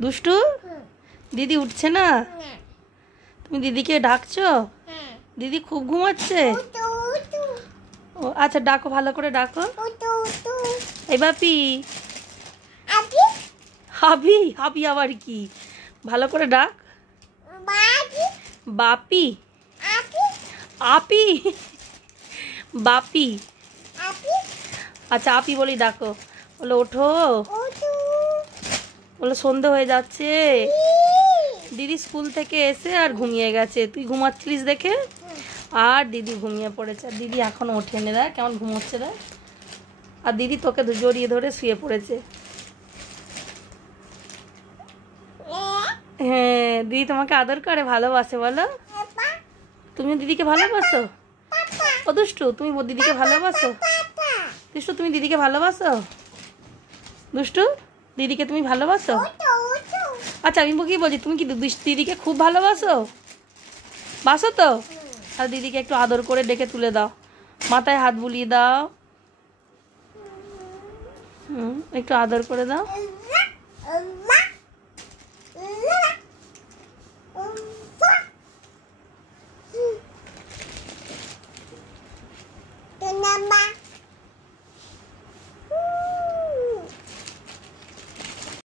দুষ্টু দিদি উঠছে না? তুমি দিদিকে ডাকছো? দিদি খুব ঘুমাচ্ছে। ও আচ্ছা, ডাকো, ভালো করে ডাকো। এই বাপি। হাবি? হাবি আবার কি? ভালো করে ডাক। বাপি। আপি। বাপি। আচ্ছা আপি বলি ডাকো। বলো ওঠো। বলো সন্ধে হয়ে যাচ্ছে। দিদি স্কুল থেকে এসে আর ঘুমিয়ে গেছে, তুই ঘুমাচ্ছিলিস দেখে আর দিদি ঘুমিয়ে পড়েছে। আর দিদি এখন ওঠেনি, দেখ কেমন ঘুমোচ্ছে দেখ। আর দিদি তোকে জড়িয়ে ধরে শুয়ে পড়েছে। হ্যাঁ, দিদি তোমাকে আদর করে, ভালোবাসে। বলো তুমি দিদিকে ভালোবাসো? ও দুষ্টু, তুমি দিদিকে ভালোবাসো? দুষ্টু তুমি দিদিকে ভালোবাসো? দুষ্টু দিদিকে তুমি ভালোবাসো? আচ্ছা আমি কি বলছি, তুমি কি দিদিকে খুব ভালোবাসো? বাসো তো? আর দিদিকে একটু আদর করে ডেকে তুলে দাও, মাথায় হাত বুলিয়ে দাও। একটু আদর করে দাও।